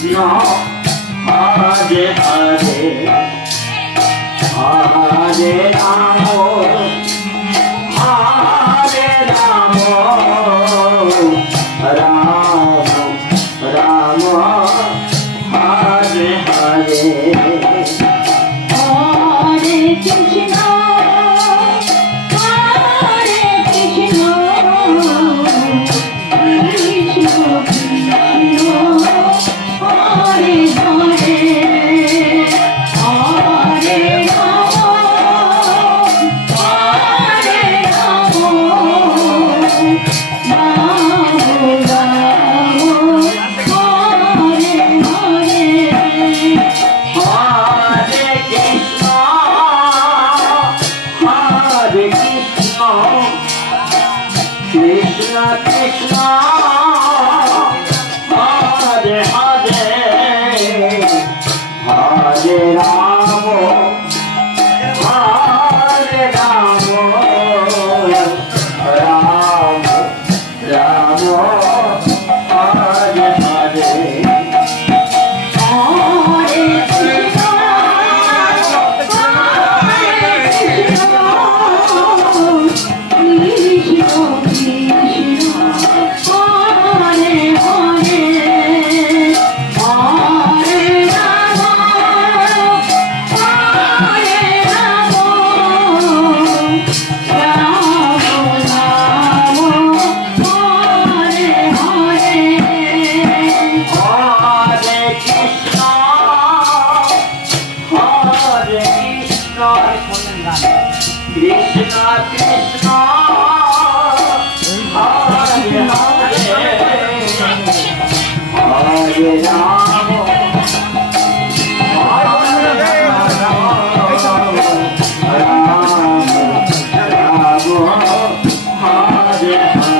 Krishna Hare Hare Hare Ram Hare Ram Ram Ram Hare Hare Hare Krishna Hare Krishna Krishna Krishna Hare Hare Hare Ram Hare Ram Ram Ram Hare Hare Hare Krishna, Hare Krishna, Krishna Krishna, Hare Hare, Hare Rama, Hare Rama, Rama Rama, Hare Hare. Hare Krishna Hare Krishna Krishna Krishna Hare Hare Hare Ram Hare Ram Ram Ram Hare Hare Hare Krishna, Hare Krishna, Krishna Krishna, Hare Hare, Hare Rama, Hare Rama, Rama Rama, Hare Hare.